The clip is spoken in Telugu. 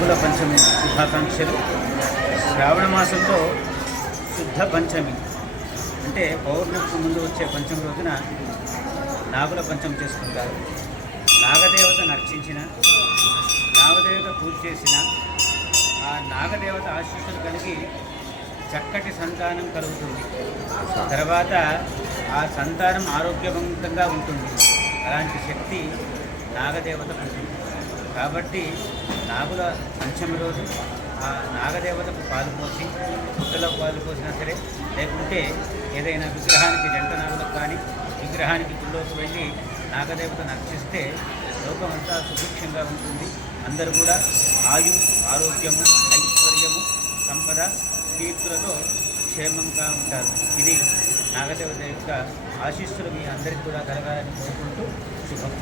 నాగుల పంచమి శుభాకాంక్షలు. శ్రావణ మాసంలో శుద్ధ పంచమి అంటే పౌర్ణమికి ముందు వచ్చే పంచమి రోజున నాగుల పంచమి చేసుకుంటారు. నాగదేవతను అర్చించిన, నాగదేవత పూజ చేసిన, ఆ నాగదేవత ఆశీస్సులు కలిగి చక్కటి సంతానం కలుగుతుంది. తర్వాత ఆ సంతానం ఆరోగ్యవంతంగా ఉంటుంది. అలాంటి శక్తి నాగదేవత ఉంటుంది. కాబట్టి నాగుల పంచమి రోజు ఆ నాగదేవతకు పాలు పోసి, పుట్టలో పాలు పోసినా సరే, లేకుంటే ఏదైనా విగ్రహానికి జంట నాగులకు కానీ విగ్రహానికి గుళ్ళోకి వెళ్ళి నాగదేవతను అర్చిస్తే లోకమంతా సుభిక్షంగా ఉంటుంది. అందరూ కూడా ఆయు, ఆరోగ్యము, ఐశ్వర్యము, సంపద, కీర్తులతో క్షేమంగా ఉంటారు. ఇది నాగదేవత యొక్క ఆశీస్సులు మీ అందరికీ కూడా కలగాలని కోరుకుంటూ శుభం.